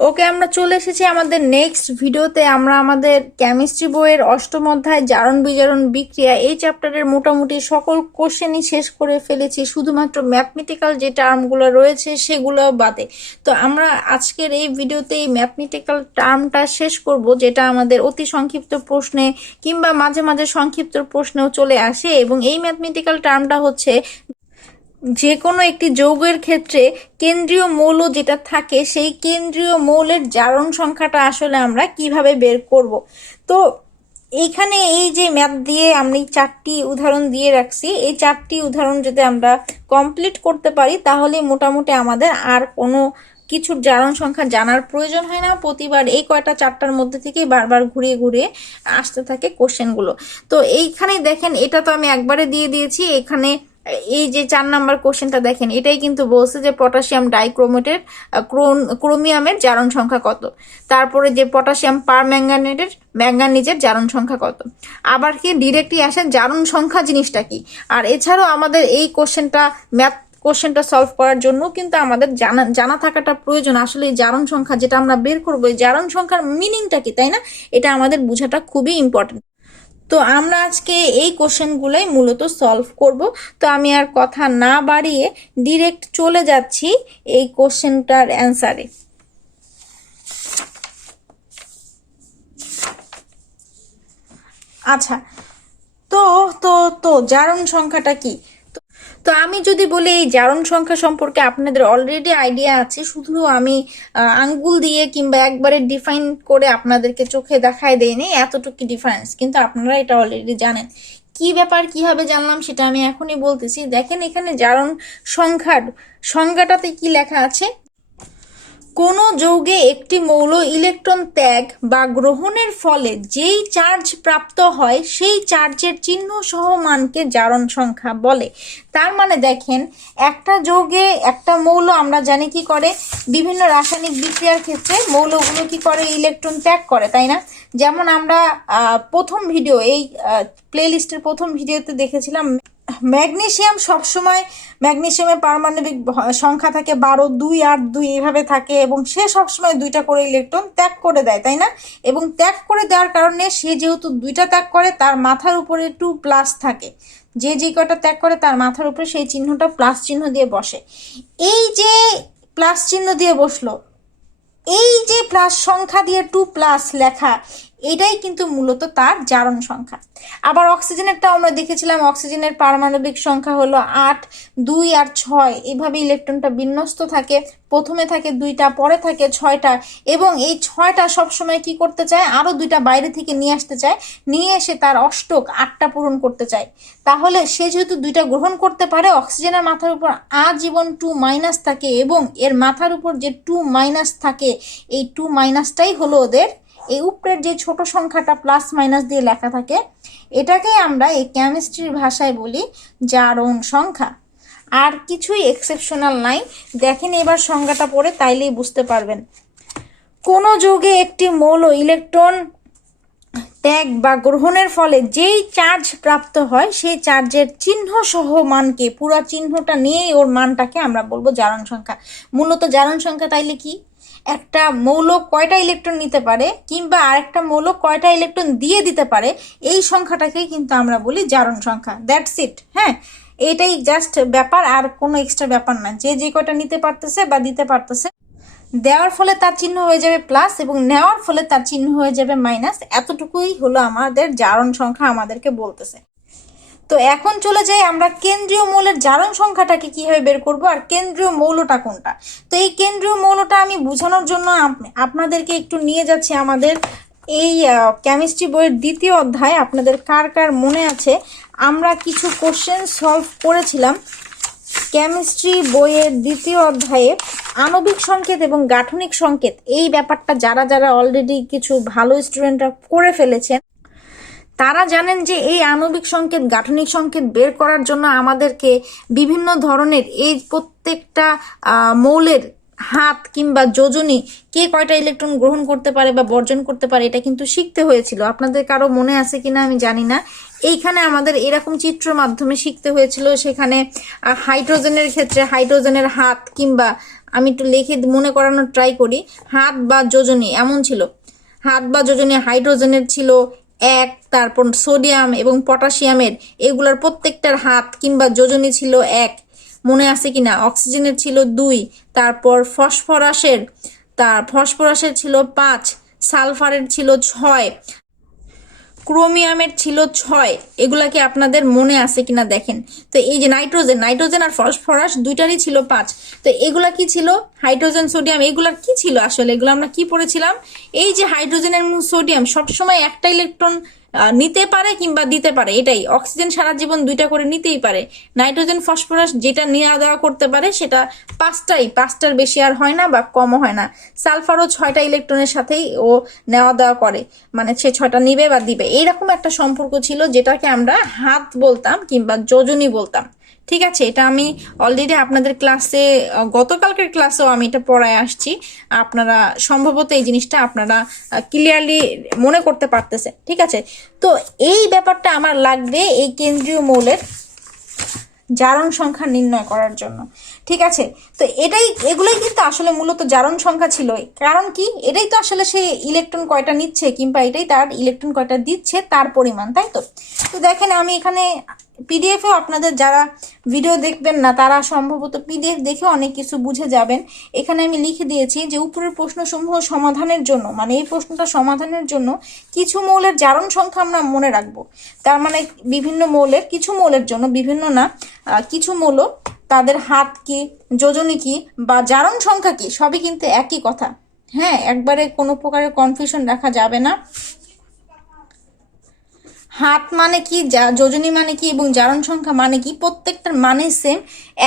ওকে আমরা চলে এসেছি আমাদের নেক্সট ভিডিওতে। আমরা আমাদের কেমিস্ট্রি বইয়ের অষ্টম অধ্যায় জারণ বিজারণ বিক্রিয়া। এই চ্যাপ্টারের মোটামুটি সকল কোশ্চেনই শেষ করে ফেলেছি। শুধুমাত্র ম্যাথমেটিক্যাল যে টার্মগুলো রয়েছে সেগুলো বাদে। তো আমরা আজকের এই ভিডিওতে এই ম্যাথমেটিক্যাল টার্মটা শেষ করব, যেটা আমাদের অতি সংক্ষিপ্ত প্রশ্নে কিংবা মাঝে মাঝে সংক্ষিপ্ত প্রশ্নেও চলে আসে। এবং এই ম্যাথমেটিক্যাল টার্মটা হচ্ছে যে কোনো একটি যৌগের ক্ষেত্রে কেন্দ্রীয় মৌল যেটা থাকে, সেই কেন্দ্রীয় মৌলের জারণ সংখ্যাটা আসলে আমরা কীভাবে বের করব? তো এইখানে এই যে ম্যাপ দিয়ে আমি চারটি উদাহরণ দিয়ে রাখছি, এই চারটি উদাহরণ যদি আমরা কমপ্লিট করতে পারি, তাহলে মোটামুটি আমাদের আর কোনো কিছুর জারণ সংখ্যা জানার প্রয়োজন হয় না। প্রতিবার এই কয়টা চারটার মধ্যে থেকেই বারবার ঘুরিয়ে ঘুরিয়ে আসতে থাকে কোশ্চেনগুলো। তো এইখানে দেখেন, এটা তো আমি একবারে দিয়ে দিয়েছি, এখানে এই যে চার নাম্বার কোশ্চেনটা দেখেন, এটাই কিন্তু বলছে যে পটাশিয়াম ডাইক্রোমেটের ক্রোমিয়ামের জারণ সংখ্যা কত। তারপরে যে পটাশিয়াম পার ম্যাঙ্গানেটের ম্যাঙ্গানিজের জারণ সংখ্যা কত। আবার কি ডিরেক্টলি আসেন জারণ সংখ্যা জিনিসটা কি? আর এছাড়াও আমাদের এই কোশ্চেনটা ম্যাথ কোশ্চেনটা সলভ করার জন্য কিন্তু আমাদের জানা জানা থাকাটা প্রয়োজন। আসলে এই জারণ সংখ্যা যেটা আমরা বের করব, এই জারণ সংখ্যার মিনিংটা কি, তাই না? এটা আমাদের বোঝাটা খুবই ইম্পর্টেন্ট তো আমরা আজকে এই কোশ্চেনগুলোই মূলত সলভ করব। তো আমি আর কথা না বাড়িয়ে ডিরেক্ট চলে যাচ্ছি এই কোশ্চেনটার অ্যান্সারে আচ্ছা তো তো তো, জারণ সংখ্যাটা কি? তো- আমি যদি বলি, এই জারণ সংখ্যা সম্পর্কে আপনাদের অলরেডি আইডিয়া আছে, শুধু আমি আঙ্গুল দিয়ে কিংবা একবারে ডিফাইন করে আপনাদেরকে চোখে দেখায় দেয়নি এতটুকু ডিফারেন্স কিন্তু আপনারা এটা অলরেডি জানেন। কি ব্যাপার, কীভাবে জানলাম সেটা আমি এখনই বলতেছি। দেখেন এখানে জারণ সংখ্যার, সংজ্ঞাটাতে কি লেখা আছে? কোনো যৌগে একটি মৌল ইলেকট্রন ত্যাগ বা গ্রহণের ফলে যেই চার্জ প্রাপ্ত হয়, সেই চার্জের চিহ্ন সহ মানকে জারণ সংখ্যা বলে। তার মানে দেখেন, একটা যৌগে একটা মৌল আমরা জানি কি করে? বিভিন্ন রাসায়নিক বিক্রিয়ার ক্ষেত্রে মৌলগুলো কি করে? ইলেকট্রন ত্যাগ করে, তাই না? যেমন আমরা প্রথম ভিডিও এই প্লে লিস্টের প্রথম ভিডিওতে দেখেছিলাম ম্যাগনেসিয়াম সবসময় ম্যাগনেসিয়ামের পারমাণবিক সংখ্যা থাকে বারো, দুই, আট, দুই এইভাবে থাকে এবং সে সবসময় দুইটা করে ইলেকট্রন ত্যাগ করে দেয়, তাই না? এবং ত্যাগ করে দেওয়ার কারণে সে যেহেতু দুইটা ত্যাগ করে, তার মাথার উপরে টু প্লাস থাকে। যে যে কটা ত্যাগ করে, তার মাথার উপরে সেই চিহ্নটা প্লাস চিহ্ন দিয়ে বসে। এই যে প্লাস চিহ্ন দিয়ে বসল, এই যে প্লাস সংখ্যা দিয়ে টু প্লাস লেখা এটাই কিন্তু মূলত তার জারণ সংখ্যা। আবার অক্সিজেনেরটা আমরা দেখেছিলাম, অক্সিজেনের পারমাণবিক সংখ্যা হলো আট, দুই আর ছয়। এভাবে ইলেকট্রনটা বিন্যস্ত থাকে, প্রথমে থাকে দুইটা, পরে থাকে ছয়টা। এবং এই ছয়টা সবসময় কি করতে চায়? আরও দুইটা বাইরে থেকে নিয়ে আসতে চায়। নিয়ে এসে তার অষ্টক আটটা পূরণ করতে চায়। তাহলে সে যেহেতু দুইটা গ্রহণ করতে পারে, অক্সিজেনের মাথার উপর আজীবন টু মাইনাস থাকে এবং এর মাথার উপর যে টু মাইনাস থাকে, এই টু মাইনাসটাই হলো ওদের এই উপরের যে ছোট সংখ্যাটা প্লাস মাইনাস দিয়ে লেখা থাকে, এটাকেই আমরা এই কেমিস্ট্রির ভাষায় বলি জারণ সংখ্যা। আর কিছুই এক্সেপশনাল নাই। দেখেন এবার সংজ্ঞাটা পড়ে, তাইলেই বুঝতে পারবেন। কোন যৌগে একটি মৌল ইলেকট্রন ত্যাগ বা গ্রহণের ফলে যেই চার্জ প্রাপ্ত হয়, সেই চার্জের চিহ্ন সহ মানকে, পুরা চিহ্নটা নিয়েই ওর মানটাকে আমরা বলব জারণ সংখ্যা। মূলত জারণ সংখ্যা তাইলে কি? একটা মৌল কয়টা ইলেকট্রন নিতে পারে কিংবা আরেকটা মৌল কয়টা ইলেকট্রন দিয়ে দিতে পারে, এই সংখ্যাটাকেই কিন্তু আমরা বলি জারণ সংখ্যা। দ্যাটস ইট হ্যাঁ? এটাই জাস্ট ব্যাপার, আর কোনো এক্সট্রা ব্যাপার না। যে যে কয়টা নিতে পারতেছে বা দিতে পারতেছে, দেওয়ার ফলে তার চিহ্ন হয়ে যাবে প্লাস এবং নেওয়ার ফলে তার চিহ্ন হয়ে যাবে মাইনাস এতটুকুই হলো আমাদের জারণ সংখ্যা আমাদেরকে বলতেছে। তো এখন চলে যাই আমরা কেন্দ্রীয় মৌলের জারণ সংখ্যাটাকে কীভাবে বের করব আর কেন্দ্রীয় মৌলটা কোনটা? তো এই কেন্দ্রীয় মৌলটা আমি বোঝানোর জন্য আপ- আপনাদেরকে একটু নিয়ে যাচ্ছি আমাদের এই কেমিস্ট্রি বইয়ের দ্বিতীয় অধ্যায়। আপনাদের কার কার মনে আছে? আমরা কিছু কোশ্চেন সলভ করেছিলাম কেমিস্ট্রি বইয়ের দ্বিতীয় অধ্যায়ে। আণবিক সংকেত এবং গাঠনিক সংকেত, এই ব্যাপারটা যারা যারা অলরেডি কিছু ভালো স্টুডেন্টরা করে ফেলেছেন তারা জানেন যে এই আণবিক সংকেত, গাঠনিক সংকেত বের করার জন্য আমাদেরকে বিভিন্ন ধরনের এই প্রত্যেকটা মৌলের হাত কিংবা যোজনী, কে কয়টা ইলেকট্রন গ্রহণ করতে পারে বা বর্জন করতে পারে, এটা কিন্তু শিখতে হয়েছিল। আপনাদের কারও মনে আছে কিনা আমি জানি না। এইখানে আমাদের এরকম চিত্র মাধ্যমে শিখতে হয়েছিল। সেখানে হাইড্রোজেনের ক্ষেত্রে হাইড্রোজেনের হাত কিংবা আমি একটু লিখে মনে করানোর ট্রাই করি। হাত বা যোজনী এমন ছিল। হাত বা যোজনী হাইড্রোজেনের ছিল এক, তারপর সোডিয়াম এবং পটাশিয়ামের এগুলার প্রত্যেকটার হাত কিংবা যোজনী ছিল এক। মনে আছে কিনা? অক্সিজেনের ছিল দুই, তারপর ফসফরাসের, তার, ফসফরাসের ছিল পাঁচ, সালফারের ছিল ছয়। ক্রোমিয়ামের ছিল ছয়। এগুলা কি আপনাদের মনে আছে কিনা দেখেন। তো এই যে নাইট্রোজেন নাইট্রোজেন আর ফসফরাস দুইটারই ছিল পাঁচ। তো এগুলা কি ছিল? হাইড্রোজেন, সোডিয়াম, এগুলার কি ছিল আসলে? এগুলো আমরা কি পড়েছিলাম? এই যে হাইড্রোজেন এবং সোডিয়াম, সবসময় একটা ইলেকট্রন নিতে পারে কিংবা দিতে পারে, এটাই। অক্সিজেন সারা জীবন দুইটা করে নিতেই পারে। নাইট্রোজেন, ফসফরাস যেটা নেওয়া দেওয়া করতে পারে, সেটা পাঁচটাই, পাঁচটার বেশি আর হয় না বা কমও হয় না। সালফারও ছয়টা ইলেকট্রনের সাথেই ও নেওয়া দেওয়া করে। মানে সে ছয়টা নিবে বা দিবে। এইরকম একটা সম্পর্ক ছিল, যেটাকে আমরা হাত বলতাম কিংবা যোজনী বলতাম। ঠিক আছে, এটা আমি অলরেডি আপনাদের ক্লাসে গতকালকের ক্লাসেও আমি এটা পড়ায় আসছি। আপনারা সম্ভবত এই জিনিসটা আপনারা ক্লিয়ারলি মনে করতে পারতেছে ঠিক আছে? তো এই ব্যাপারটা আমার লাগবে এই কেন্দ্রীয় মৌলের জারণ সংখ্যা নির্ণয় করার জন্য। ঠিক আছে? তো এটাই, এগুলোই কিন্তু আসলে মূলত জারণ সংখ্যা ছিল। কারণ কি? এটাই তো আসলে সে ইলেকট্রন কয়টা নিচ্ছে কিংবা এটাই তার ইলেকট্রন কয়টা দিচ্ছে, তার পরিমাণ, তাই তো? তো দেখেন, আমি এখানে পিডিএফেও আপনাদের যারা ভিডিও দেখবেন না, তারা সম্ভবত পিডিএফ দেখে অনেক কিছু বুঝে যাবেন। এখানে আমি লিখে দিয়েছি যে, উপরের প্রশ্নসমূহ সমাধানের জন্য মানে এই প্রশ্নটা সমাধানের জন্য কিছু মৌলের জারণ সংখ্যা আমরা মনে রাখব। তার মানে বিভিন্ন মৌলের, কিছু মৌলের জন্য, বিভিন্ন না কিছু মূলক তাদের হাত কি, যোজনী কি, বা জারণ সংখ্যা কি, সবই কিন্তু একই কথা। হ্যাঁ একবারে কোনো প্রকারের কনফিউশন রাখা যাবে না। হাত মানে কি যোজনী মানে কি, এবং জারণ সংখ্যা মানে কি, প্রত্যেকটার মানে সেম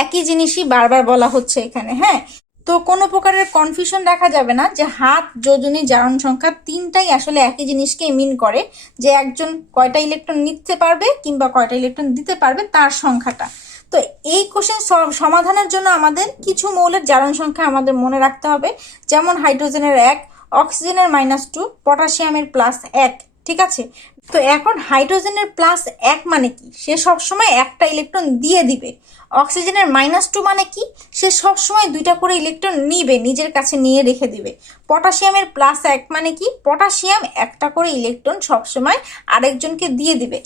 একই জিনিসই বারবার বলা হচ্ছে এখানে হ্যাঁ। তো কোনো প্রকারের কনফিউশন দেখা যাবে না যে হাত, যোজনী, জারণ সংখ্যা তিনটাই আসলে একই জিনিসকে মিন করে। যে একজন কয়টা ইলেকট্রন নিতে পারবে কিংবা কয়টা ইলেকট্রন দিতে পারবে তার সংখ্যাটা। তো এই কোশ্চেন সমাধানের জন্য আমাদের কিছু মৌলের জারণ সংখ্যা আমাদের মনে রাখতে হবে। যেমন হাইড্রোজেনের এক অক্সিজেনের মাইনাস টু পটাশিয়ামের প্লাস এক, ঠিক আছে? তো এখন হাইড্রোজেনের প্লাস এক মানে কি? সে সবসময় একটা ইলেকট্রন দিয়ে দিবে। অক্সিজেনের মাইনাস টু মানে কি? সে সবসময় দুইটা করে ইলেকট্রন নিবে, নিজের কাছে নিয়ে রেখে দিবে। পটাশিয়ামের প্লাস এক মানে কি? পটাশিয়াম একটা করে ইলেকট্রন সবসময় আরেকজনকে দিয়ে দিবে।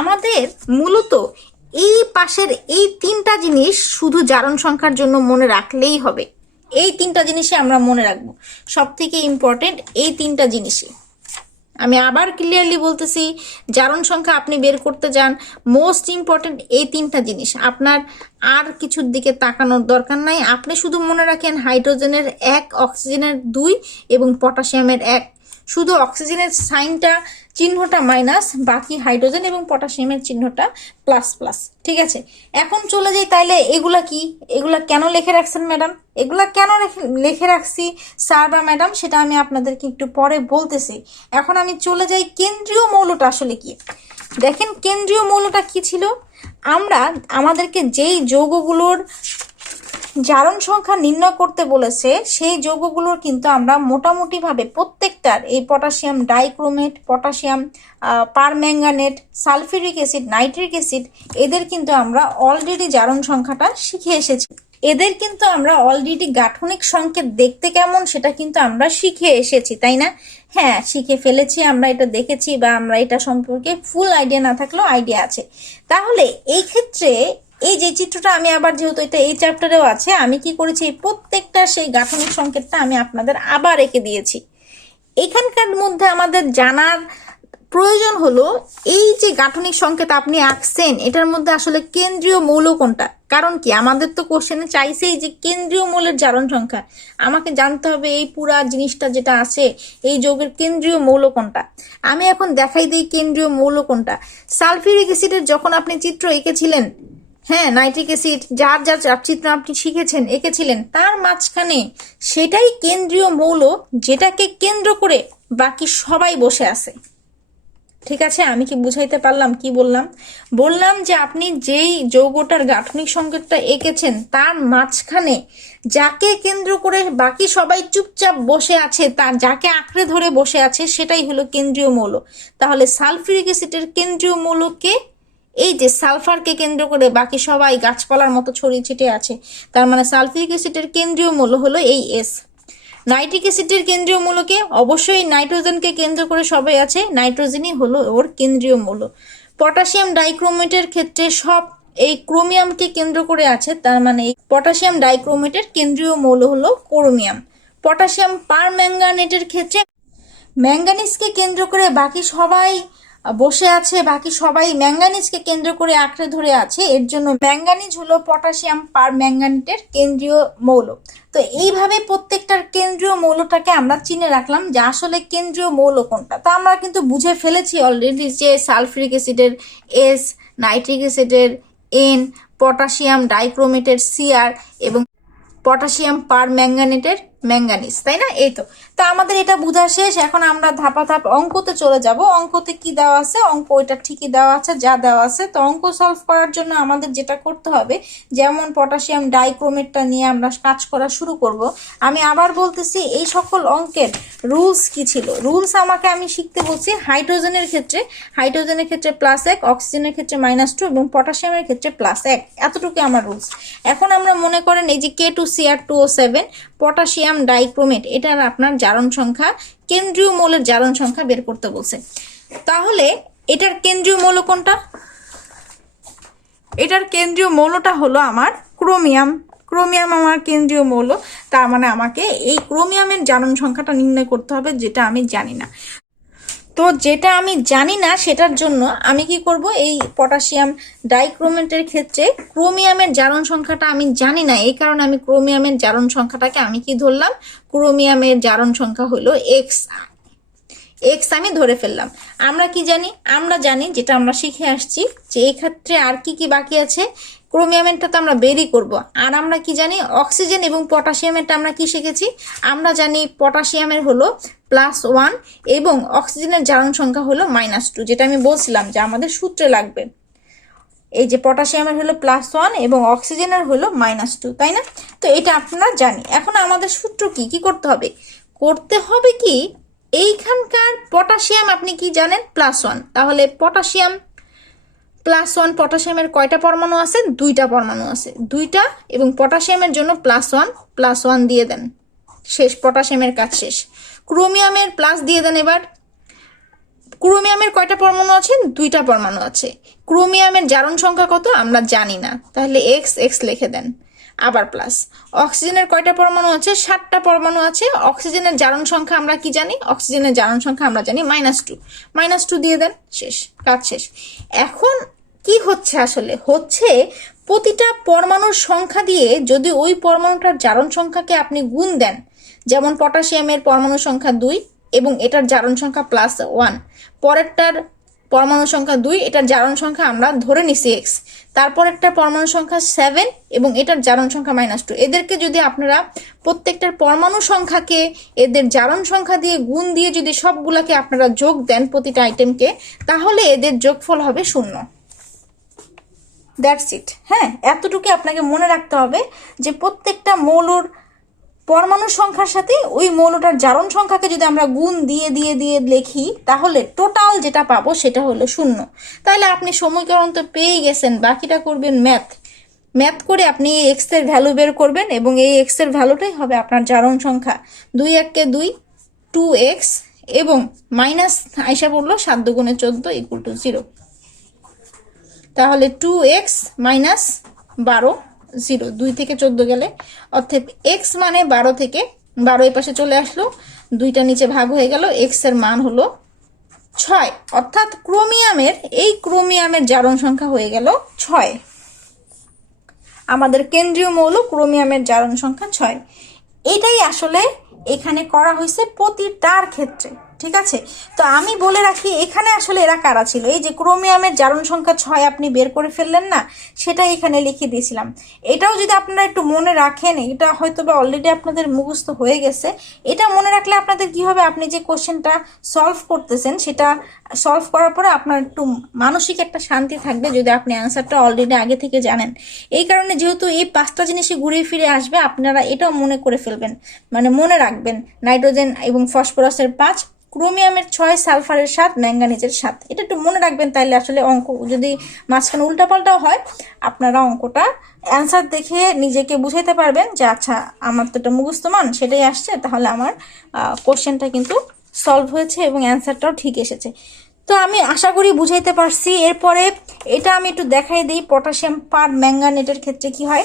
আমাদের মূলত এই পাশের এই তিনটা জিনিস শুধু জারণ সংখ্যার জন্য মনে রাখলেই হবে। এই তিনটা জিনিসই আমরা মনে রাখব। সব থেকে ইম্পর্টেন্ট এই তিনটা জিনিসই। আমি আবার ক্লিয়ারলি বলতেছি, জারণ সংখ্যা আপনি বের করতে যান। মোস্ট ইম্পর্টেন্ট এই তিনটা জিনিস। আপনার আর কিছুর দিকে তাকানোর দরকার নাই। আপনি শুধু মনে রাখেন হাইড্রোজেনের এক, অক্সিজেনের দুই এবং পটাশিয়ামের এক। শুধু অক্সিজেনের সাইনটা চিহ্নটা মাইনাস, বাকি হাইড্রোজেন এবং পটাশিয়ামের চিহ্নটা প্লাস প্লাস। ঠিক আছে? এখন চলে যাই তাইলে এগুলা কি? এগুলা কেন লিখে রাখছেন ম্যাডাম? এগুলা কেন লিখে রাখছি স্যার বা ম্যাডাম? সেটা আমি আপনাদেরকে একটু পরে বলতেছি। এখন আমি চলে যাই কেন্দ্রীয় মৌলটা আসলে কি? দেখেন, কেন্দ্রীয় মৌলটা কি ছিল? আমরা আমাদেরকে যেই যৌগগুলোর জারণ সংখ্যা নির্ণয় করতে বলেছে, সেই যৌগগুলোর কিন্তু আমরা মোটামুটিভাবে প্রত্যেকটার এই potassium dichromate, potassium permanganate sulphuric acid, nitric acid, এদের কিন্তু আমরা অলরেডি জারণ সংখ্যাটা শিখে এসেছি। এদের কিন্তু আমরা অলরেডি গাঠনিক সংকেত দেখতে কেমন সেটা কিন্তু আমরা শিখে এসেছি, তাই না? হ্যাঁ শিখে ফেলেছি, আমরা এটা দেখেছি বা আমরা এটা সম্পর্কে ফুল আইডিয়া না থাকলেও আইডিয়া আছে। তাহলে এই ক্ষেত্রে এই যে চিত্রটা আমি আবার যেহেতু এটা এই চ্যাপ্টারেও আছে, আমি কি করেছি? প্রত্যেকটা সেই গাঠনিক সংকেতটা আমি আপনাদের আবার এঁকে দিয়েছি। এখানকার মধ্যে আমাদের জানার প্রয়োজন হলো, এই যে গাঠনিক সংকেত আপনি আঁকছেন, এটার মধ্যে আসলে কেন্দ্রীয় মৌল কোনটা? কারণ কি? আমাদের তো কোশ্চেনে চাইছেই যে কেন্দ্রীয় মৌলের জারণ সংখ্যা। আমাকে জানতে হবে এই পুরা জিনিসটা যেটা আছে, এই যৌগের কেন্দ্রীয় মৌল কোনটা? আমি এখন দেখাই দিই কেন্দ্রীয় মৌল কোনটা। সালফিউরিক অ্যাসিডের যখন আপনি চিত্র এঁকেছিলেন হ্যাঁ নাইট্রিক অ্যাসিড, যার যার যার চিত্র আপনি শিখেছেন, এঁকেছিলেন, তার মাঝখানে সেটাই কেন্দ্রীয় মৌল যেটাকে কেন্দ্র করে বাকি সবাই বসে আছে। ঠিক আছে, আমি কি বুঝাইতে পারলাম, কি বললাম? বললাম যে আপনি যেই যৌগটার গাঠনিক সংকেতটা এঁকেছেন, তার মাঝখানে যাকে কেন্দ্র করে বাকি সবাই চুপচাপ বসে আছে, তার যাকে আঁকড়ে ধরে বসে আছে, সেটাই হলো কেন্দ্রীয় মৌল। তাহলে সালফিউরিক অ্যাসিডের কেন্দ্রীয় মৌলকে এই যে সালফারকে কেন্দ্র করে বাকি সবাই গাছপালার মতো ছড়িয়ে ছিটিয়ে আছে, তার মানে সালফিউরিক অ্যাসিডের কেন্দ্রীয় মৌল হলো এই এস নাইট্রিক অ্যাসিডের কেন্দ্রীয় মূলকে অবশ্যই নাইট্রোজেনকে কেন্দ্র করে সবাই আছে, নাইট্রোজেনই হলো ওর কেন্দ্রীয় মূল পটাশিয়াম ডাইক্রোমেটের ক্ষেত্রে সব এই ক্রোমিয়ামকে কেন্দ্র করে আছে, তার মানে এই পটাশিয়াম ডাইক্রোমেটের কেন্দ্রীয় মৌল হলো ক্রোমিয়াম। পটাশিয়াম পারম্যাঙ্গানেটের ক্ষেত্রে ম্যাঙ্গানিজকে কেন্দ্র করে বাকি সবাই বসে আছে, বাকি সবাই ম্যাঙ্গানিজকে কেন্দ্র করে আঁকড়ে ধরে আছে। এর জন্য ম্যাঙ্গানিজ হলো পটাশিয়াম পার ম্যাঙ্গানেটের কেন্দ্রীয় মৌল। তো এইভাবে প্রত্যেকটার কেন্দ্রীয় মৌলটাকে আমরা চিনে রাখলাম যে আসলে কেন্দ্রীয় মৌল কোনটা। তা আমরা কিন্তু বুঝে ফেলেছি অলরেডি যে সালফিউরিক অ্যাসিডের এস নাইট্রিক অ্যাসিডের এন পটাশিয়াম ডাইক্রোমেটের সিআর এবং পটাশিয়াম পার ম্যাঙ্গানেটের ম্যাঙ্গানিজ, তাই না? এই তো। তা আমাদের এটা বোঝা শেষ। এখন আমরা ধাপা ধাপ অঙ্কতে চলে যাব। অঙ্কতে কি দেওয়া আছে? অঙ্ক ওইটা ঠিকই দেওয়া আছে, যা দেওয়া আছে। তো অঙ্ক সলভ করার জন্য আমাদের যেটা করতে হবে, যেমন পটাশিয়াম ডাইক্রোমেটটা নিয়ে আমরা কাজ করা শুরু করব। আমি আবার বলতেছি, এই সকল অঙ্কের রুলস কি ছিল? রুলস আমাকে আমি শিখতে বলছি হাইড্রোজেনের ক্ষেত্রে। হাইড্রোজেনের ক্ষেত্রে প্লাস এক, অক্সিজেনের ক্ষেত্রে মাইনাস টু এবং পটাশিয়ামের ক্ষেত্রে প্লাস এক। এতটুকু আমার রুলস। এখন আমরা মনে করেন এই যে K two CR two O seven potassium dichromate, এটার আপনার জারণ সংখ্যা, কেন্দ্রীয় মৌলের জারণ সংখ্যা বের করতে বলছে। তাহলে এটার কেন্দ্রীয় মৌল কোনটা? এটার কেন্দ্রীয় মৌলটা হলো আমার ক্রোমিয়াম। ক্রোমিয়াম আমার কেন্দ্রীয় মৌল, তার মানে আমাকে এই ক্রোমিয়ামের জারণ সংখ্যাটা নির্ণয় করতে হবে, যেটা আমি জানি না। তো যেটা আমি জানি না সেটার জন্য আমি কি করব? এই পটাশিয়াম ডাইক্রোমেটের ক্ষেত্রে ক্রোমিয়ামের জারণ সংখ্যাটা আমি জানি না। এই কারণে আমি ক্রোমিয়ামের জারণ সংখ্যাটাকে আমি কি ধরলাম? ক্রোমিয়ামের জারণ সংখ্যা হলো এক্স এক্স আমি ধরে ফেললাম। আমরা কি জানি? আমরা জানি, যেটা আমরা শিখে আসছি, যে এই ক্ষেত্রে আর কি কি বাকি আছে? ক্রোমিয়ামেরটা তো আমরা বেরই করব। আর আমরা কি জানি? অক্সিজেন এবং পটাশিয়ামেরটা আমরা কি শিখেছি? আমরা জানি পটাশিয়ামের হলো প্লাস ওয়ান এবং অক্সিজেনের জারণ সংখ্যা হলো মাইনাস টু যেটা আমি বলছিলাম যে আমাদের সূত্রে লাগবে। এই যে পটাশিয়ামের হলো প্লাস ওয়ান এবং অক্সিজেনের হলো মাইনাস টু তাই না? তো এটা আপনারা জানি এখন আমাদের সূত্র কি? কি করতে হবে? করতে হবে কি? এইখানকার পটাশিয়াম আপনি কি জানেন? প্লাস ওয়ান তাহলে পটাশিয়াম প্লাস ওয়ান পটাশিয়ামের কয়টা পরমাণু আছে? দুইটা পরমাণু আছে। দুইটা এবং পটাশিয়ামের জন্য প্লাস ওয়ান প্লাস ওয়ান দিয়ে দেন। শেষ, পটাশিয়ামের কাজ শেষ। ক্রোমিয়ামের প্লাস দিয়ে দেন এবার। ক্রোমিয়ামের কয়টা পরমাণু আছে? দুইটা পরমাণু আছে। ক্রোমিয়ামের জারণ সংখ্যা কত? আমরা জানি না। তাহলে এক্স এক্স লিখে দেন। আবার প্লাস। অক্সিজেনের কয়টা পরমাণু আছে? সাতটা পরমাণু আছে। অক্সিজেনের জারণ সংখ্যা আমরা কি জানি? অক্সিজেনের জারণ সংখ্যা আমরা জানি মাইনাস টু মাইনাস টু দিয়ে দেন। শেষ। কাজ শেষ। এখন কি হচ্ছে আসলে? হচ্ছে প্রতিটা পরমাণুর সংখ্যা দিয়ে যদি ওই পরমাণুটার জারণ সংখ্যাকে আপনি গুণ দেন যেমন পটাশিয়ামের পরমাণু সংখ্যা দুই এবং এটার জারণ সংখ্যা প্লাস ওয়ান পরেরটার পরমাণু সংখ্যা দুই, এটার জারণ সংখ্যা আমরা ধরে নিছি এক্স তারপর একটা পরমাণু সংখ্যা সেভেন এবং এটার জারণ সংখ্যা মাইনাস টু এদেরকে যদি আপনারা প্রত্যেকটার পরমাণু সংখ্যাকে এদের জারণ সংখ্যা দিয়ে গুণ দিয়ে যদি সবগুলাকে আপনারা যোগ দেন প্রতিটা আইটেমকে তাহলে এদের যোগফল হবে শূন্য। দ্যাটস ইট হ্যাঁ এতটুকু আপনাকে মনে রাখতে হবে যে প্রত্যেকটা মৌলর পরমাণু সংখ্যার সাথে ওই মৌলটার জারণ সংখ্যাকে যদি আমরা গুণ দিয়ে দিয়ে দিয়ে লিখি, তাহলে টোটাল যেটা পাবো সেটা হলো শূন্য। তাহলে আপনি সমীকরণ তো পেয়েই গেছেন, বাকিটা করবেন ম্যাথ ম্যাথ করে আপনি এই এক্সের ভ্যালু বের করবেন এবং এই এক্সের ভ্যালুটাই হবে আপনার জারণ সংখ্যা। দুই এককে দুই টু এক্স এবং মাইনাস আইসা পড়ল সাত দুগুণে চোদ্দ ইকুয়াল টু জিরো তাহলে টু এক্স মাইনাস বারো জিরো, দুই থেকে চোদ্দ গেলে। অর্থাৎ এক্স মানে বারো থেকে, বারো এই পাশে চলে আসলো, দুইটা নিচে ভাগ হয়ে গেল এক্সের মান হলো ছয়। অর্থাৎ ক্রোমিয়ামের, এই ক্রোমিয়ামের জারণ সংখ্যা হয়ে গেল ছয়। আমাদের কেন্দ্রীয় মৌল ক্রোমিয়ামের জারণ সংখ্যা ছয়। এটাই আসলে এখানে করা হয়েছে প্রতিটার ক্ষেত্রে। ঠিক আছে? তো আমি বলে রাখি, এখানে আসলে এরা কারা ছিল? এই যে ক্রোমিয়ামের জারণ সংখ্যা ছয় আপনি বের করে ফেললেন না সেটা এখানে লিখে দিয়েছিলাম। এটাও যদি আপনারা একটু মনে রাখেন, এটা হয়তো বা অলরেডি আপনাদের মুখস্থ হয়ে গেছে। এটা মনে রাখলে আপনাদের কি হবে? আপনি যে কোশ্চেনটা সলভ করতেছেন, সেটা সলভ করার পরে আপনার একটু মানসিক একটা শান্তি থাকবে যদি আপনি অ্যান্সারটা অলরেডি আগে থেকে জানেন। এই কারণে যেহেতু এই পাঁচটা জিনিসই ঘুরে ফিরে আসবে, আপনারা এটাও মনে করে ফেলবেন। মানে মনে রাখবেন, নাইট্রোজেন এবং ফসফরাসের পাঁচ ক্রোমিয়ামের ছয় সালফারের সাত ম্যাঙ্গানিজের সাত এটা একটু মনে রাখবেন তাইলে আসলে অঙ্ক, যদি মাঝখানে উল্টাপাল্টাও হয়, আপনারা অঙ্কটা অ্যান্সার দেখে নিজেকে বুঝাইতে পারবেন যে আচ্ছা আমার তো এটা মুখস্থমান সেটাই আসছে, তাহলে আমার কোশ্চেনটা কিন্তু সলভ হয়েছে এবং অ্যান্সারটাও ঠিক এসেছে। তো আমি আশা করি বুঝাইতে পারছি। এরপরে এটা আমি একটু দেখাই দিই, পটাশিয়াম পার ম্যাঙ্গানেটের ক্ষেত্রে কি হয়?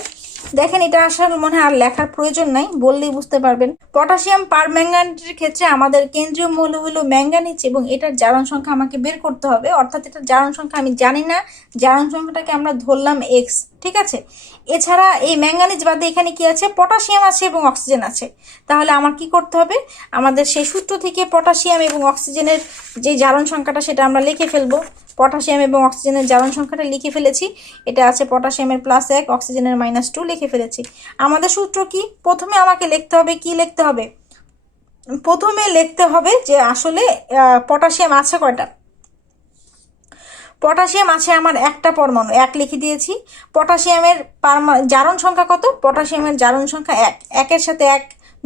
দেখেন, এটা আসার মনে আর লেখার প্রয়োজন নাই, বললেই বুঝতে পারবেন। পটাশিয়াম পার ম্যাঙ্গানেটের ক্ষেত্রে আমাদের কেন্দ্রীয় মৌল হলো ম্যাঙ্গানিজ এবং এটার জারণ সংখ্যা আমাকে বের করতে হবে। অর্থাৎ এটার জারণ সংখ্যা আমি জানি না, জারণ সংখ্যাটাকে আমরা ধরলাম এক্স ঠিক আছে? এছাড়া এই ম্যাঙ্গানিজ বাদে এখানে কি আছে? পটাশিয়াম আছে এবং অক্সিজেন আছে। তাহলে আমার কি করতে হবে? আমাদের সেই সূত্র থেকে পটাশিয়াম এবং অক্সিজেনের যে জারণ সংখ্যাটা, সেটা আমরা লিখে ফেলব। পটাশিয়াম এবং অক্সিজেনের জারণ সংখ্যাটা লিখে ফেলেছি। এটা আছে পটাশিয়ামের প্লাস এক, অক্সিজেনের মাইনাস টু লিখে ফেলেছি। আমাদের সূত্র কি? প্রথমে আমাকে লিখতে হবে, কি লিখতে হবে? প্রথমে লিখতে হবে যে আসলে পটাশিয়াম আছে কয়টা? পটাশিয়াম আছে আমার একটা পরমাণু, এক লিখে দিয়েছি। পটাশিয়ামের জারণ সংখ্যা কত? পটাশিয়ামের জারণ সংখ্যা এক। একের সাথে এক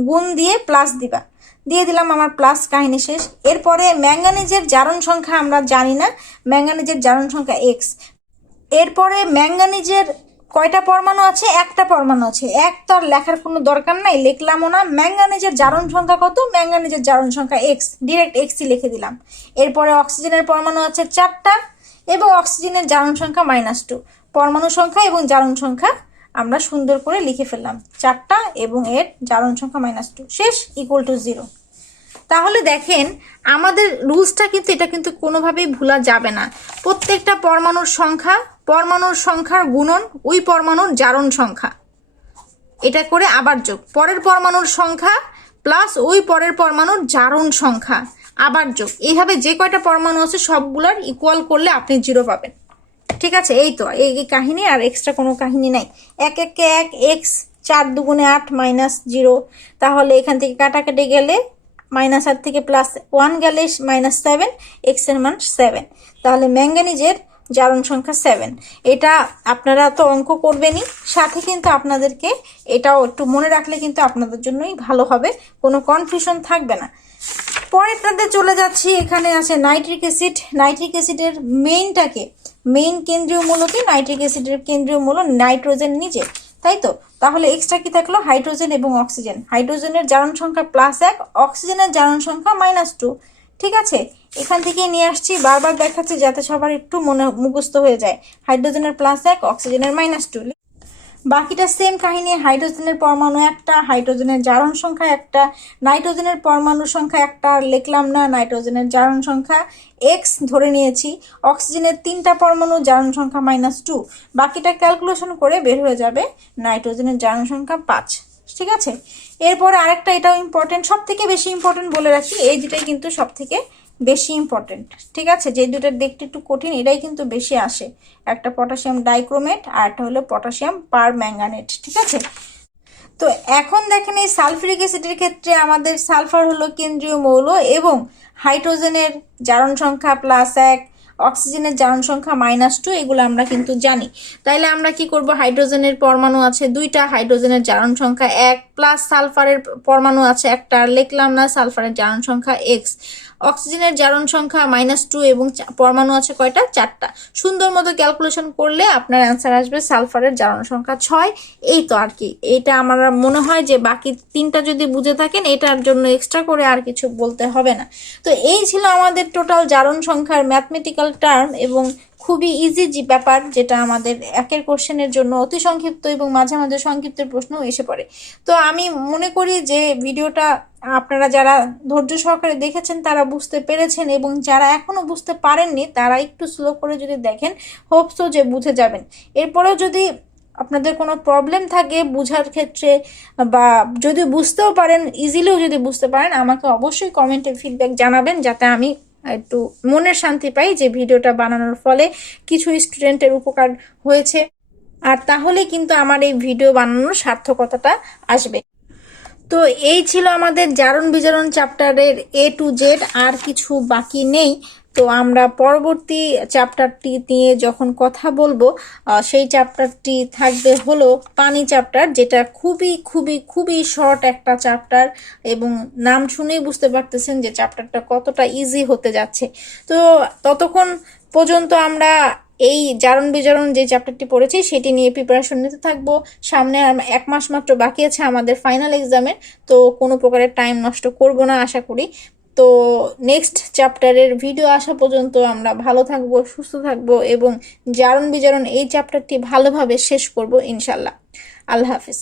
গুণ দিয়ে প্লাস দিবা। দিয়ে দিলাম আমার প্লাস কাহিনী শেষ। এরপরে ম্যাঙ্গানিজের জারণ সংখ্যা আমরা জানি না। ম্যাঙ্গানিজের জারণ সংখ্যা এক্স এরপরে ম্যাঙ্গানিজের কয়টা পরমাণু আছে? একটা পরমাণু আছে। এক তো আর লেখার কোনো দরকার নাই, লিখলামও না। ম্যাঙ্গানিজের জারণ সংখ্যা কত? ম্যাঙ্গানিজের জারণ সংখ্যা এক্স ডিরেক্ট এক্সই লিখে দিলাম। এরপরে অক্সিজেনের পরমাণু আছে চারটা এবং অক্সিজেনের জারণ সংখ্যা মাইনাস টু পরমাণু সংখ্যা এবং জারণ সংখ্যা আমরা সুন্দর করে লিখে ফেললাম। চারটা এবং এর জারণ সংখ্যা মাইনাস টু শেষ ইকুয়াল টু জিরো তাহলে দেখেন, আমাদের রুলসটা কিন্তু, এটা কিন্তু কোনোভাবেই ভোলা যাবে না। প্রত্যেকটা পরমাণুর সংখ্যা, পরমাণুর সংখ্যার গুণন, ওই পরমাণুর জারণ সংখ্যা। এটা করে আবার যোগ। পরের পরমাণুর সংখ্যা প্লাস ওই পরের পরমাণুর জারণ সংখ্যা। আবার যোগ। এইভাবে যে কয়টা পরমাণু আছে, সবগুলোর ইকুয়াল করলে আপনি জিরো পাবেন। ঠিক আছে? এই তো, এই কাহিনী আর এক্সট্রা কোনো কাহিনী নাই। এক একে এক এক্স চার দুগুণে আট মাইনাস জিরো তাহলে এখান থেকে কাটাকাটি গেলে মাইনাস আট থেকে প্লাস ওয়ান গেলে মাইনাস সেভেন এক্সের মান সেভেন তাহলে ম্যাঙ্গানিজের জারণ সংখ্যা সেভেন এটা আপনারা তো অঙ্ক করবেনই। সাথে কিন্তু আপনাদেরকে এটাও একটু মনে রাখলে কিন্তু আপনাদের জন্যই ভালো হবে। কোনো কনফিউশন থাকবে না। পরেরটাতে চলে যাচ্ছি। এখানে আছে নাইট্রিক অ্যাসিড। নাইট্রিক অ্যাসিডের মেইনটাকে মেইন কেন্দ্রীয় মূল কি নাইট্রিক অ্যাসিডের কেন্দ্রীয় মূল নাইট্রোজেন নিজে তাই তো? তাহলে এক্সট্রা কি থাকল? হাইড্রোজেন এবং অক্সিজেন। হাইড্রোজেনের জারণ সংখ্যা প্লাস এক, অক্সিজেনের জারণ সংখ্যা মাইনাস টু ঠিক আছে? এখান থেকে নিয়ে আসছি, বারবার দেখাচ্ছি যাতে সবার একটু মনে মুখস্থ হয়ে যায়। হাইড্রোজেনের প্লাস এক, অক্সিজেনের মাইনাস টু বাকিটা সেম কাহিনী হাইড্রোজেনের পরমাণু একটা হাইড্রোজেনের জারণ সংখ্যা একটা নাইট্রোজেনের পরমাণু সংখ্যা একটা, আর লিখলাম না নাইট্রোজেনের জারণ সংখ্যা এক্স ধরে নিয়েছি অক্সিজেনের তিনটা পরমাণু জারণ সংখ্যা মাইনাস টু বাকিটা ক্যালকুলেশন করে বের হয়ে যাবে নাইট্রোজেনের জারণ সংখ্যা পাঁচ, ঠিক আছে? এরপরে আরেকটা এটাও ইম্পর্টেন্ট সব থেকে বেশি ইম্পর্টেন্ট বলে রাখি, এই দুটাই কিন্তু সব থেকে বেশি ইম্পর্টেন্ট ঠিক আছে? যে দুটার দেখতে একটু কঠিন, এটাই কিন্তু বেশি আসে। একটা পটাশিয়াম ডাইক্রোমেট আর একটা হলো পটাশিয়াম পার ম্যাঙ্গানেট ঠিক আছে? তো এখন দেখেন এই সালফিউরিক অ্যাসিডের ক্ষেত্রে আমাদের সালফার হলো কেন্দ্রীয় মৌল এবং হাইড্রোজেনের জারণ সংখ্যা প্লাস এক অক্সিজেনের জারণ সংখ্যা মাইনাস টু এগুলো আমরা কিন্তু জানি। তাইলে আমরা কি করব? হাইড্রোজেনের পরমাণু আছে দুইটা হাইড্রোজেনের জারণ সংখ্যা এক প্লাস সালফারের পরমাণু আছে একটা। লিখলাম না সালফারের জারণ সংখ্যা এক্স অক্সিজেনের জারণ সংখ্যা মাইনাস টু এবং পরমাণু আছে কয়টা? চারটা। সুন্দর মতো ক্যালকুলেশন করলে আপনার অ্যান্সার আসবে সালফারের জারণ সংখ্যা ছয়। এই তো আর কি। এটা আমার মনে হয় যে বাকি তিনটা যদি বুঝে থাকেন, এটার জন্য এক্সট্রা করে আর কিছু বলতে হবে না। তো এই ছিল আমাদের টোটাল জারণ সংখ্যার ম্যাথমেটিক্যাল টার্ম এবং খুবই ইজি ব্যাপার, যেটা আমাদের একের কোশ্চেনের জন্য অতি সংক্ষিপ্ত এবং মাঝে মাঝে সংক্ষিপ্তের প্রশ্ন এসে পড়ে। তো আমি মনে করি যে ভিডিওটা আপনারা যারা ধৈর্য সহকারে দেখেছেন, তারা বুঝতে পেরেছেন এবং যারা এখনও বুঝতে পারেননি, তারা একটু স্লো করে যদি দেখেন হোপসো যে বুঝে যাবেন। এরপরেও যদি আপনাদের কোনো প্রবলেম থাকে বোঝার ক্ষেত্রে বা যদি বুঝতেও পারেন ইজিলিও যদি বুঝতে পারেন, আমাকে অবশ্যই কমেন্টে ফিডব্যাক জানাবেন, যাতে আমি একটু মনের শান্তি পাই যে ভিডিওটা বানানোর ফলে কিছু স্টুডেন্টের উপকার হয়েছে। আর তাহলে কিন্তু আমার এই ভিডিও বানানোর সার্থকতাটা আসবে। তো এই ছিল আমাদের জারণ বিজারণ চ্যাপ্টারের এ টু জেড আর কিছু বাকি নেই। তো আমরা পরবর্তী চ্যাপ্টারটি নিয়ে যখন কথা বলব সেই চ্যাপ্টারটি থাকবে হলো পানি চ্যাপ্টার যেটা খুবই খুবই খুবই শর্ট একটা চ্যাপ্টার এবং নাম শুনেই বুঝতে পারতেছেন যে চ্যাপ্টারটা কতটা ইজি হতে যাচ্ছে। তো ততক্ষণ পর্যন্ত আমরা এই জারণ বিজারণ যে চ্যাপ্টারটি পড়েছি, সেটি নিয়ে প্রিপারেশন নিতে থাকব। সামনে এক মাস মাত্র বাকি আছে আমাদের ফাইনাল এক্সামের তো কোনো প্রকারের টাইম নষ্ট করব না, আশা করি। তো নেক্সট চ্যাপ্টারের ভিডিও আসা পর্যন্ত আমরা ভালো থাকব, সুস্থ থাকব এবং জারণ বিজারণ এই চ্যাপ্টারটি ভালোভাবে শেষ করব ইনশাল্লাহ আল্লাহ হাফিজ।